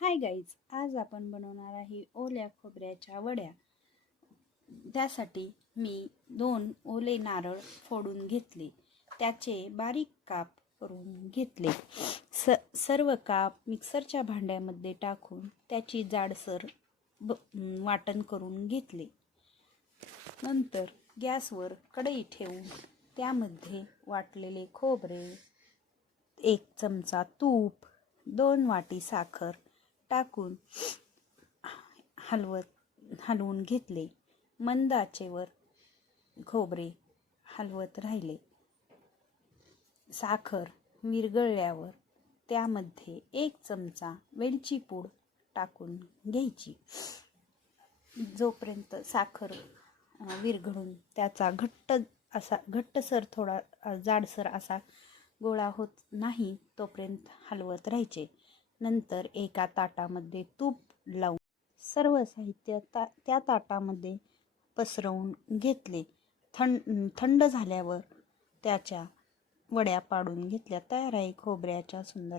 Hi guys, आज आपण बनवणार आहे ओल्या खोबऱ्याच्या वड्या। त्यासाठी मी 2 ओले नारळ फोडून घेतले, त्याचे बारीक काप करून घेतले। सर्व काप मिक्सरच्या भांड्यामध्ये टाकून त्याची जाडसर वाटण करून घेतले। नंतर गॅसवर कढई ठेवून त्यामध्ये वाटलेले खोबरे, 1 चमचा तूप, 2 वाटी साखर टाकून हलवून घेतले। मंद आचेवर खोबरे हलवत राहिले। साखर विरघळल्यावर त्यामध्ये 1 चमचा वेलची पूड टाकून घ्यायची। जोपर्यंत साखर विरघळून त्याचा घट्टसर थोडा जाडसर असा गोळा होत नाही तोपर्यंत हलवत राहायचे। नंतर एका ताटामध्ये तूप लावून सर्व साहित्य त्या ताटामध्ये पसरवून घेतले। थंड झाल्यावर त्याच्या वड्या पाडून घेतल्या। तयार आहे खोबऱ्याच्या सुंदर